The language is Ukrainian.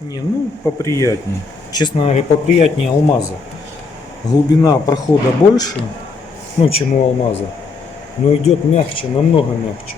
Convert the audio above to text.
Не, ну поприятнее. Честно говоря, поприятнее алмаза. Глубина прохода больше, ну, чем у алмаза, но идет мягче, намного мягче.